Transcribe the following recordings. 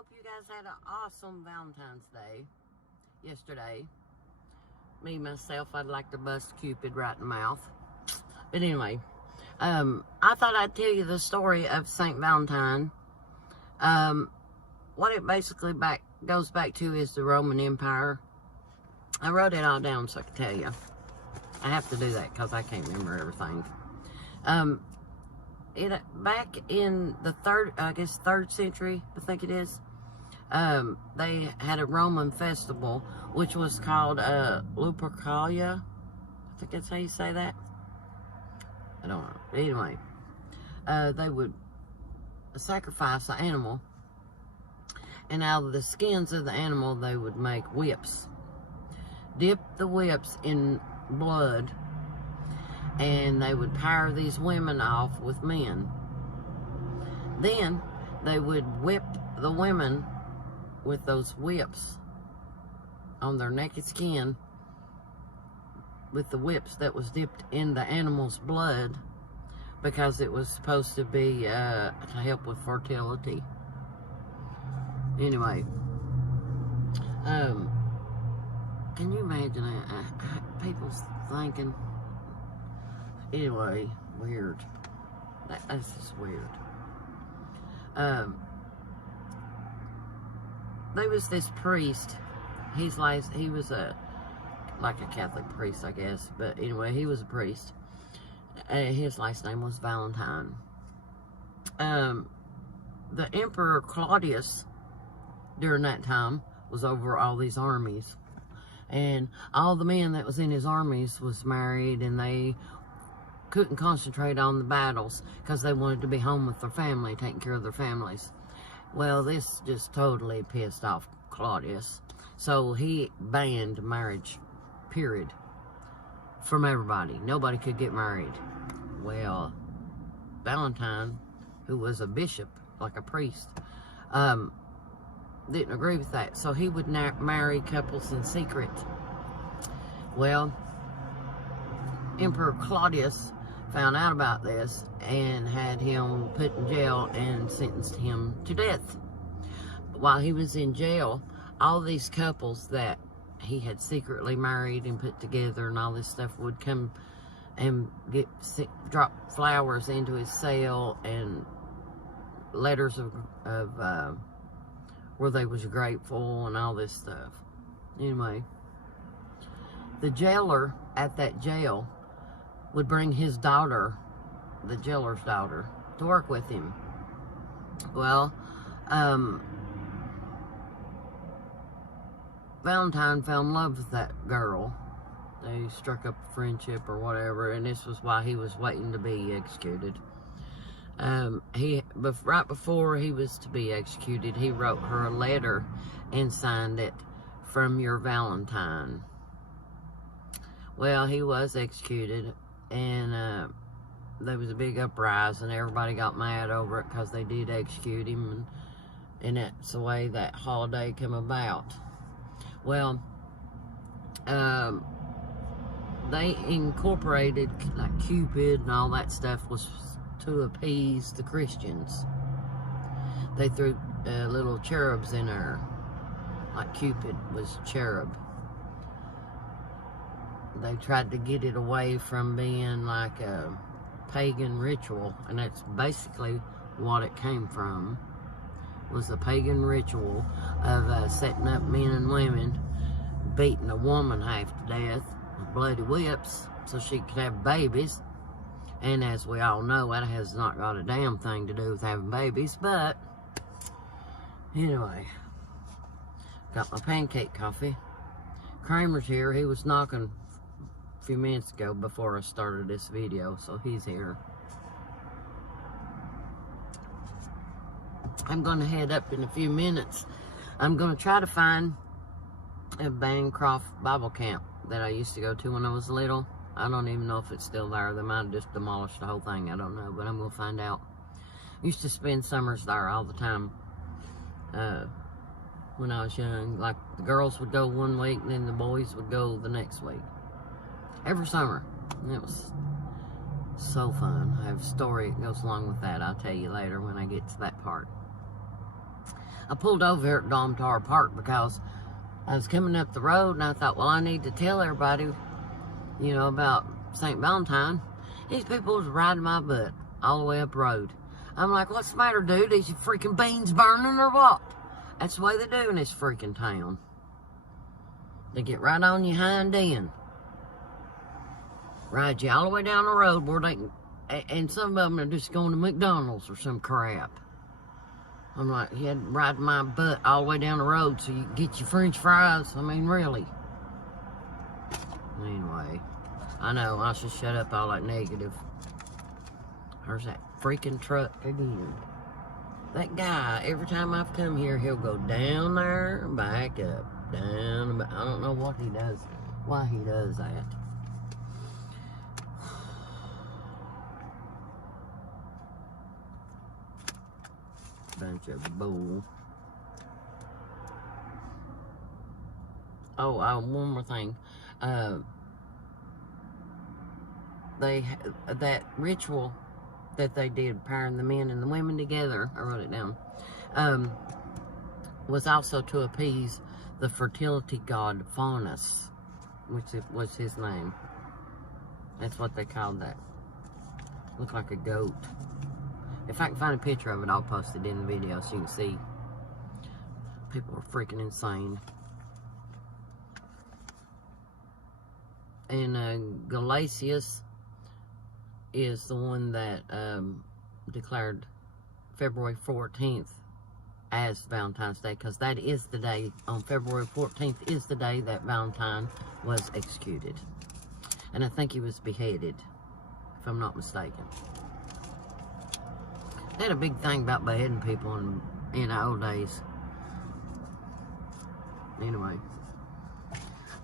hope you guys had an awesome Valentine's Day yesterday. Me, myself, I'd like to bust Cupid right in the mouth. But anyway, I thought I'd tell you the story of St. Valentine. What it basically goes back to is the Roman Empire. I wrote it all down so I can tell you. I have to do that because I can't remember everything. Back in the third century, I think it is, they had a Roman festival, which was called Lupercalia. I think that's how you say that. I don't know. Anyway, they would sacrifice an animal, and out of the skins of the animal, they would make whips. Dip the whips in blood, and they would pair these women off with men. Then they would whip the women with those whips on their naked skin with the whips that was dipped in the animal's blood, because it was supposed to be to help with fertility. Anyway, can you imagine people's thinking? Anyway, weird. That's just weird. There was this priest. He was like a Catholic priest, I guess. But anyway, he was a priest. His last name was Valentine. The Emperor Claudius, during that time, was over all these armies. And all the men that was in his armies was married, and they couldn't concentrate on the battles because they wanted to be home with their family, taking care of their families. Well, this just totally pissed off Claudius. So he banned marriage, period, from everybody. Nobody could get married. Well, Valentine, who was a bishop, like a priest, didn't agree with that. So he would marry couples in secret. Well, Emperor Claudius found out about this and had him put in jail and sentenced him to death. While he was in jail, all these couples that he had secretly married and put together and all this stuff would come and drop flowers into his cell and letters of where they was grateful and all this stuff. Anyway, the jailer at that jail would bring his daughter, the jailer's daughter, to work with him. Well, Valentine fell in love with that girl. They struck up a friendship or whatever, and this was why he was waiting to be executed. Right before he was to be executed, he wrote her a letter and signed it, "From your Valentine." Well, he was executed, and there was a big uprising, and everybody got mad over it because they did execute him, and that's the way that holiday came about. Well, they incorporated like Cupid and all that stuff was to appease the Christians. They threw little cherubs in there, like Cupid was cherub. They tried to get it away from being like a pagan ritual, and that's basically what it came from, was a pagan ritual of setting up men and women, beating a woman half to death with bloody whips so she could have babies. And as we all know, that has not got a damn thing to do with having babies. But anyway, got my pancake coffee. Kramer's here. He was knocking a few minutes ago before I started this video, so he's here. I'm going to head up in a few minutes. I'm going to try to find a Bancroft Bible camp that I used to go to when I was little. I don't even know if it's still there. They might have just demolished the whole thing. I don't know, but I'm going to find out. Used to spend summers there all the time when I was young. Like, the girls would go one week, and then the boys would go the next week. Every summer. And it was so fun. I have a story that goes along with that. I'll tell you later when I get to that part. I pulled over here at Domtar Park because I was coming up the road and I thought, well, I need to tell everybody, you know, about St. Valentine. These people was riding my butt all the way up the road. I'm like, what's the matter, dude? Is your freaking beans burning or what? That's the way they do in this freaking town. They get right on your hind end. Ride you all the way down the road where they can, and some of them are just going to McDonald's or some crap. I'm like, you had to ride my butt all the way down the road so you can get your french fries. I mean, really. Anyway, I know, I should shut up all that negative. There's that freaking truck again. That guy, every time I've come here, he'll go down there and back up. Down and back. I don't know what he does, why he does that. Bunch of bull. Oh, one more thing. That ritual that they did, pairing the men and the women together, I wrote it down, was also to appease the fertility god Faunus, which was his name. That's what they called that. Looked like a goat. If I can find a picture of it, I'll post it in the video so you can see. People are freaking insane. And Galatius is the one that declared February 14th as Valentine's Day, because that is the day, on February 14th is the day that Valentine was executed. And I think he was beheaded, if I'm not mistaken. They had a big thing about beheading people in the old days. Anyway,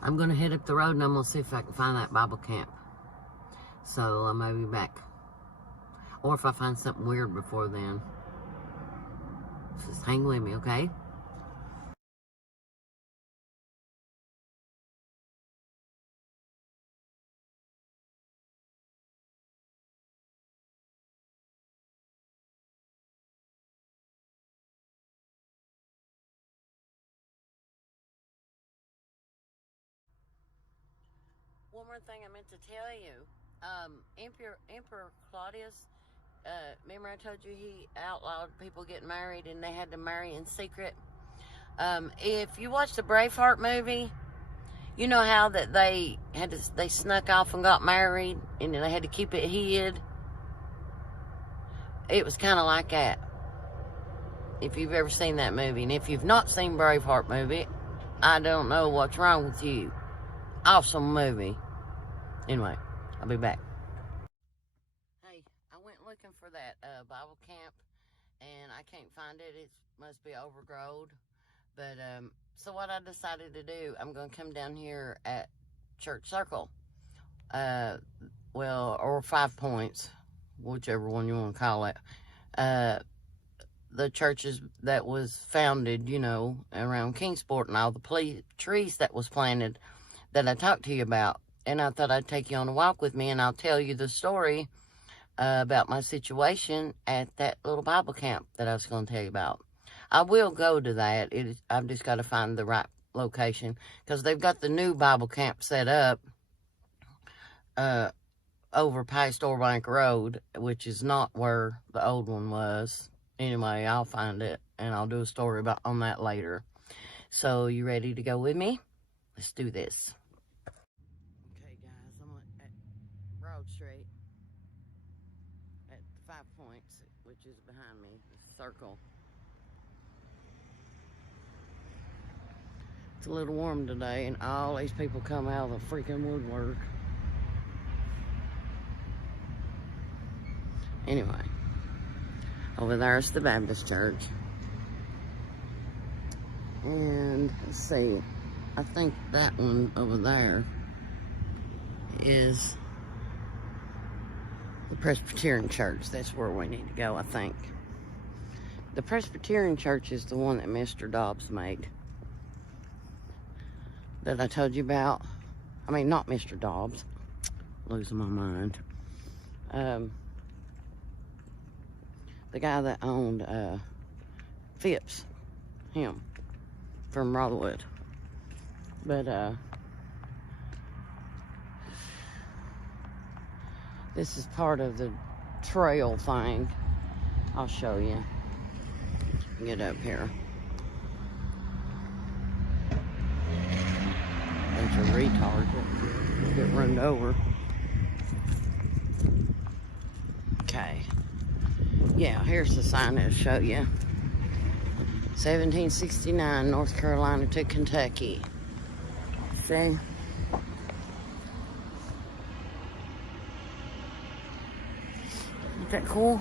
I'm going to head up the road and I'm going to see if I can find that Bible camp. So I may be back. Or if I find something weird before then. Just hang with me, okay? One more thing I meant to tell you. Emperor Claudius, remember I told you he outlawed people getting married and they had to marry in secret? If you watch the Braveheart movie, you know how that they snuck off and got married and they had to keep it hid? It was kind of like that. If you've ever seen that movie. And if you've not seen Braveheart movie, I don't know what's wrong with you. Awesome movie. Anyway, I'll be back. Hey, I went looking for that Bible camp, and I can't find it. It must be overgrown. But, so what I decided to do, I'm going to come down here at Church Circle. Well, or 5 Points, whichever one you want to call it. The churches that was founded, you know, around Kingsport and all the trees that was planted that I talked to you about. And I thought I'd take you on a walk with me and I'll tell you the story about my situation at that little Bible camp that I was going to tell you about. I will go to that. I've just got to find the right location because they've got the new Bible camp set up over past Orbank Road, which is not where the old one was. Anyway, I'll find it and I'll do a story on that later. So, you ready to go with me? Let's do this. Okay, guys, I'm at Broad Street at 5 Points, which is behind me, the circle. It's a little warm today, and all these people come out of the freaking woodwork. Anyway, over there's the Baptist church. And let's see, I think that one over there is the Presbyterian church. That's where we need to go, I think. The Presbyterian church is the one that Mr. Dobbs made, that I told you about. I mean, not Mr. Dobbs. Losing my mind. The guy that owned Phipps. him from Rotherwood. But this is part of the trail thing. I'll show you. Get up here. Bunch of retards get run over. Okay. Yeah, here's the sign that'll show you. 1769, North Carolina to Kentucky. See? Isn't that cool?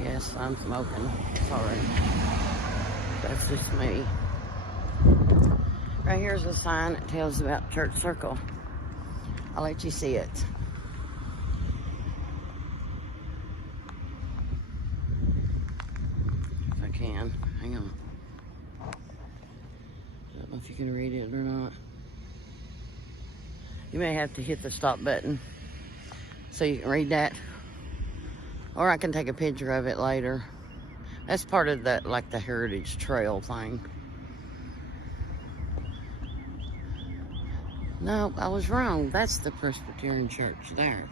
Yes, I'm smoking. Sorry. That's just me. Right here's a sign that tells about Church Circle. I'll let you see it. If I can. Hang on. I don't know if you can read it or not. You may have to hit the stop button so you can read that. Or I can take a picture of it later. That's part of that, like the Heritage Trail thing. No, I was wrong. That's the Presbyterian Church there.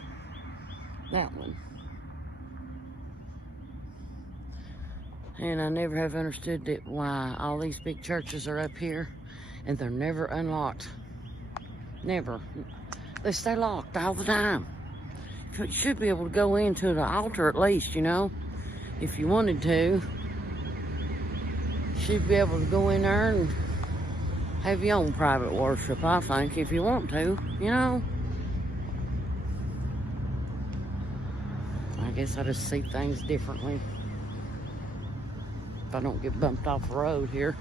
That one. And I never have understood that why all these big churches are up here and they're never unlocked. Never. They stay locked all the time. You should be able to go into the altar at least, you know, if you wanted to. You should be able to go in there and have your own private worship, I think, if you want to, you know. I guess I just see things differently. If I don't get bumped off the road here.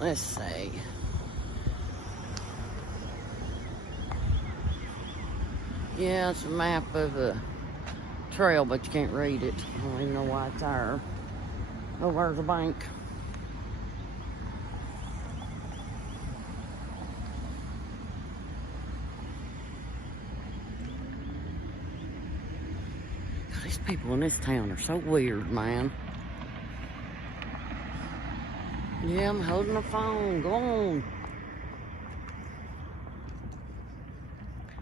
Let's see. Yeah, it's a map of the trail, but you can't read it. I don't even know why it's there. Oh, where's the bank? God, these people in this town are so weird, man. Yeah, I'm holding the phone. Go on.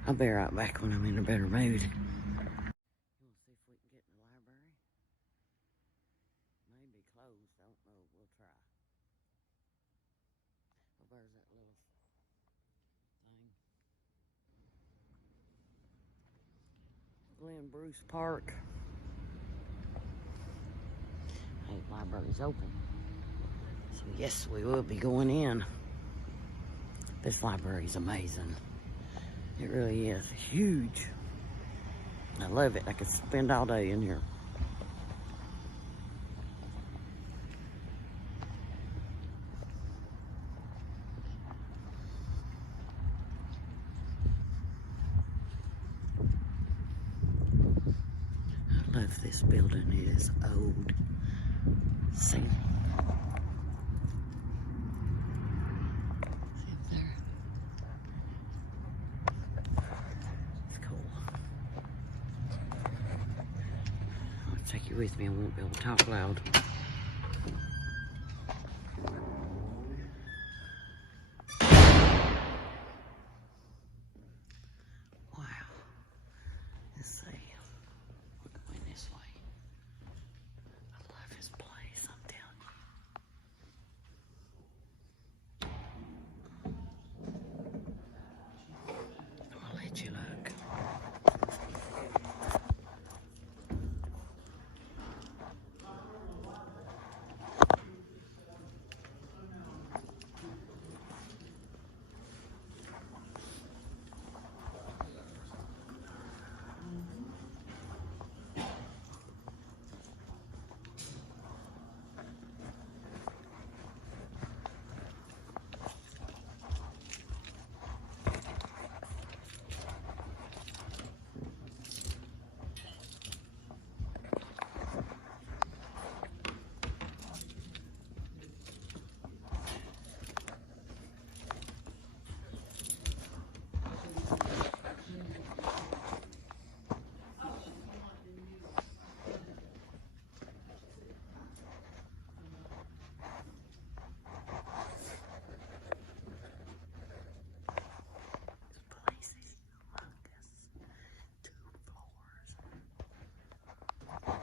I'll be right back when I'm in a better mood. We'll see if we can get in the library. Maybe closed. I don't know. We'll try. Oh, where's that little thing? Glen Bruce Park. Hey, library's open. So yes, we will be going in. This library's amazing. It really is huge. I love it. I could spend all day in here. I love this building. It is old. See? Take you with me. I won't be able to talk loud. Wow. Let's see. We're going this way. I love this place, I'm telling you. I'm gonna let you look. Maybe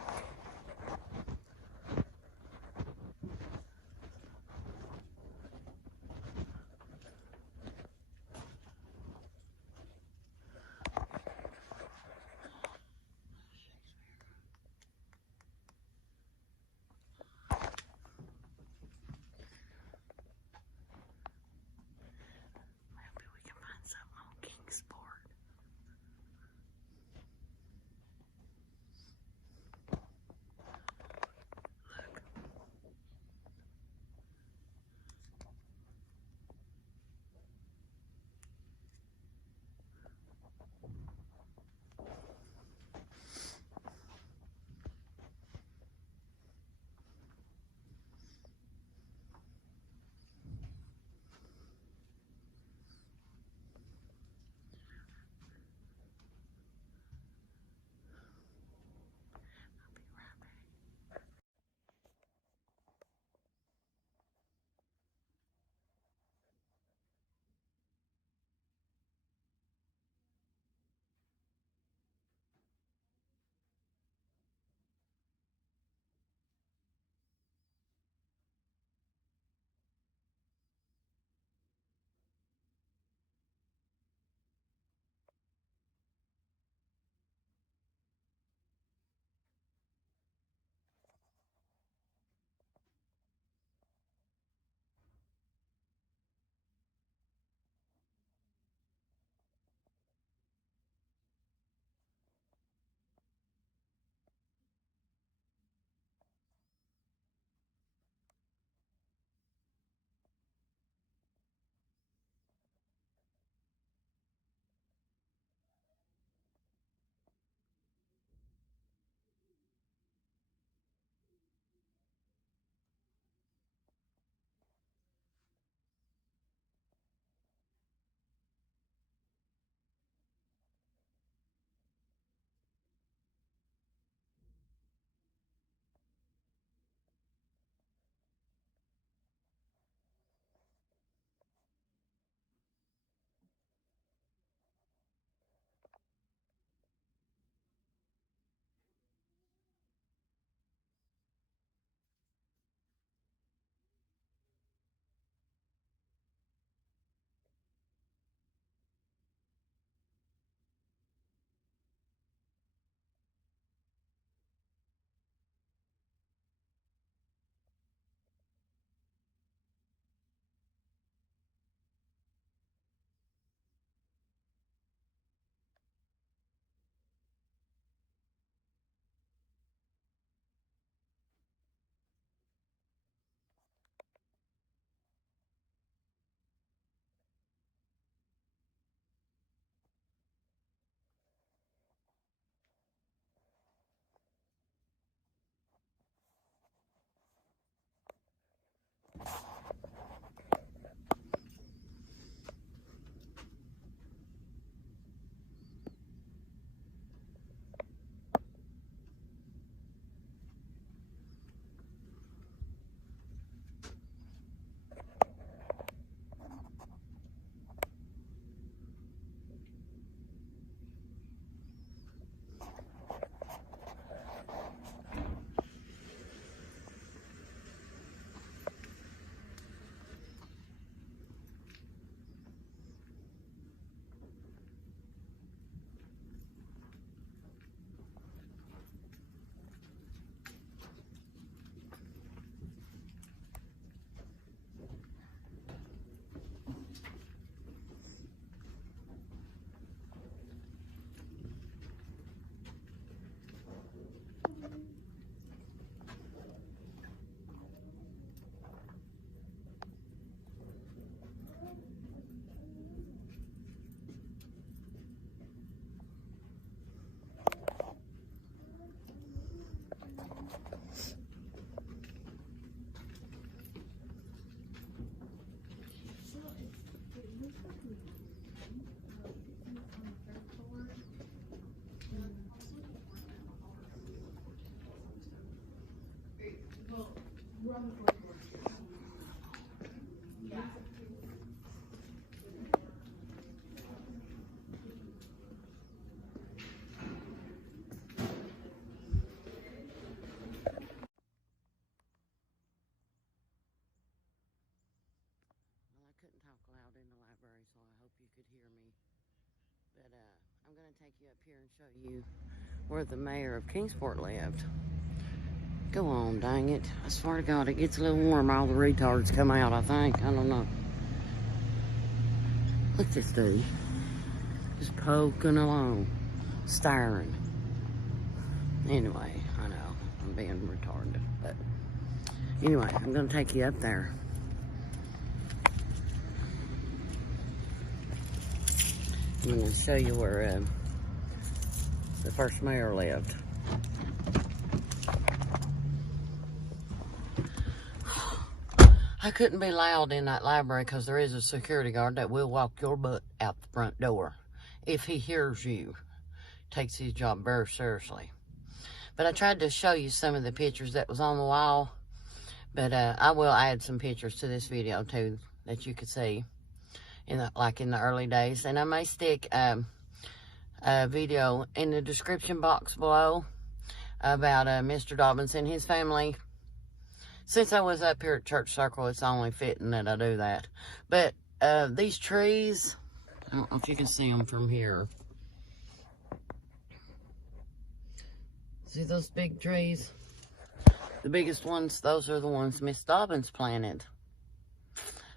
we can find something on Kingsport. But I'm going to take you up here and show you where the mayor of Kingsport lived. Go on, dang it. I swear to God, it gets a little warm. All the retards come out, I think. I don't know. Look at this dude. Just poking along. Staring. Anyway, I know. I'm being retarded. But anyway, I'm going to take you up there. I'm going to show you where the first mayor lived. I couldn't be loud in that library because there is a security guard that will walk your butt out the front door if he hears you. Takes his job very seriously. But I tried to show you some of the pictures that was on the wall. But I will add some pictures to this video too that you could see like in the early days. And I may stick a video in the description box below about Mr. Dobbins and his family. Since I was up here at Church Circle, it's only fitting that I do that. But these trees, I don't know if you can see them from here. See those big trees? The biggest ones, those are the ones Miss Dobbins planted.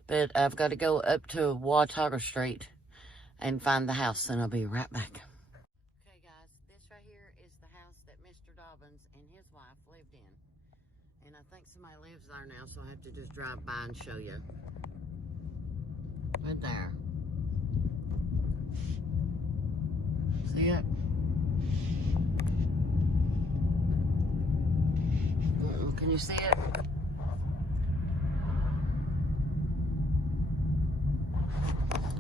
But I've got to go up to Watauga Street and find the house, and I'll be right back. Okay, guys, this right here is the house that Mr. Dobbins and his wife lived in. And I think somebody lives there now, so I have to just drive by and show you. Right there. See it? Can you see it?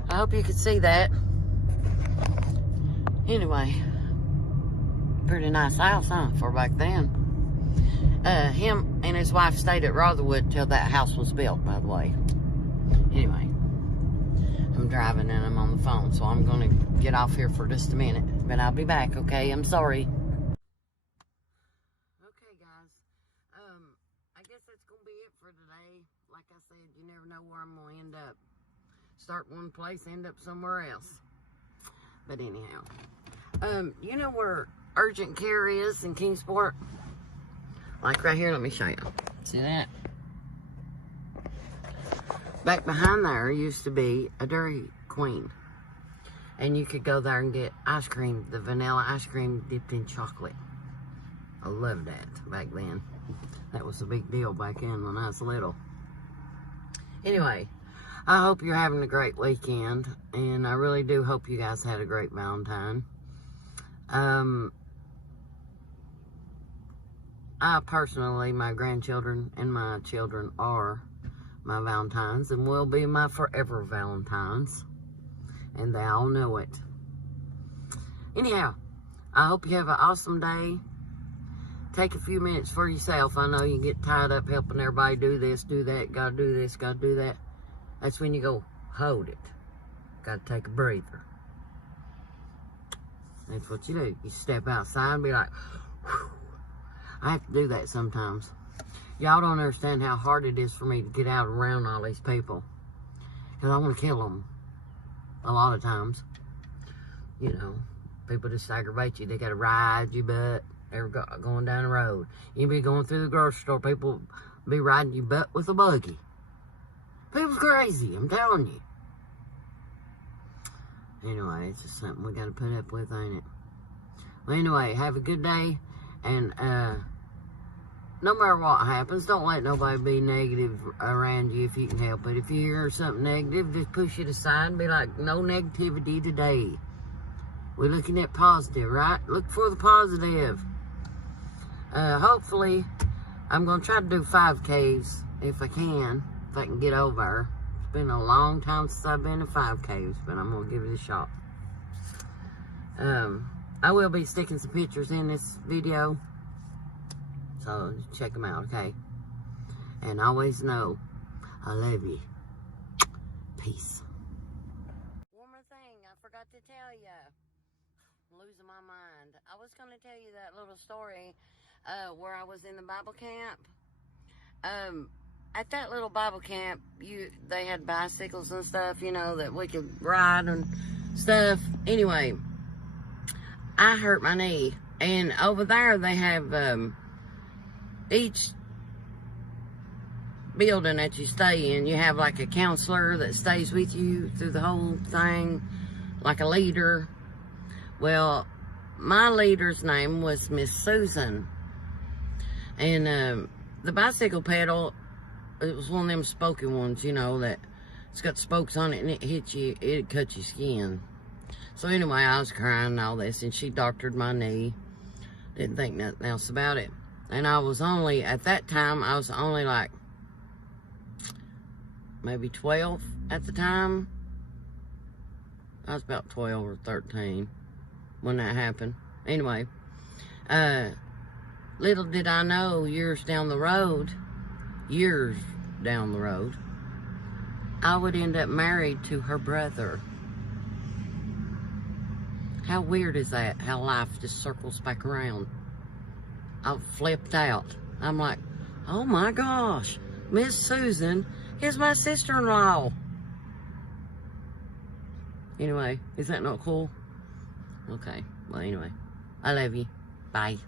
I hope you could see that. Anyway, pretty nice house, huh, for back then. Him and his wife stayed at Rotherwood till that house was built, by the way. Anyway, I'm driving and I'm on the phone, so I'm going to get off here for just a minute. But I'll be back, okay? I'm sorry. Okay, guys. I guess that's going to be it for today. Like I said, you never know where I'm going to end up. Start one place, end up somewhere else. But anyhow, you know where urgent care is in Kingsport? Like right here, let me show you. See that? Back behind there used to be a Dairy Queen. And you could go there and get ice cream, the vanilla ice cream dipped in chocolate. I loved that back then. That was a big deal back then when I was little. Anyway, I hope you're having a great weekend. And I really do hope you guys had a great Valentine. I personally, my grandchildren and my children are my Valentines and will be my forever Valentines. And they all know it. Anyhow, I hope you have an awesome day. Take a few minutes for yourself. I know you get tied up helping everybody do this, do that, gotta do this, gotta do that. That's when you go, hold it. Gotta take a breather. That's what you do. You step outside and be like, whew. I have to do that sometimes. Y'all don't understand how hard it is for me to get out around all these people. Because I want to kill them. A lot of times. You know, people just aggravate you. They got to ride your butt. They're going down the road. You be going through the grocery store. People be riding your butt with a buggy. People's crazy, I'm telling you. Anyway, it's just something we got to put up with, ain't it? Well, anyway, have a good day. And no matter what happens, don't let nobody be negative around you if you can help it. If you hear something negative, just push it aside and be like, no negativity today. We're looking at positive, right? Look for the positive. Hopefully, I'm going to try to do 5Ks if I can get over. It's been a long time since I've been to 5Ks, but I'm going to give it a shot. I will be sticking some pictures in this video, so check them out, okay? And always know, I love you. Peace. One more thing I forgot to tell you. I'm losing my mind. I was going to tell you that little story where I was in the Bible camp. At that little Bible camp, they had bicycles and stuff, you know, that we could ride and stuff. Anyway, I hurt my knee. And over there they have each building that you stay in, you have like a counselor that stays with you through the whole thing, like a leader. Well, my leader's name was Miss Susan. And the bicycle pedal, it was one of them spoken ones, you know, that it's got spokes on it and it hits you, it cuts your skin. So anyway, I was crying and all this, and she doctored my knee. Didn't think nothing else about it. And I was only, at that time, I was only like maybe 12 at the time. I was about 12 or 13 when that happened. Anyway, little did I know, years down the road, I would end up married to her brother. How weird is that? How life just circles back around. I flipped out. I'm like, oh my gosh, Miss Susan is my sister-in-law. Anyway, is that not cool? Okay, well anyway, I love you. Bye.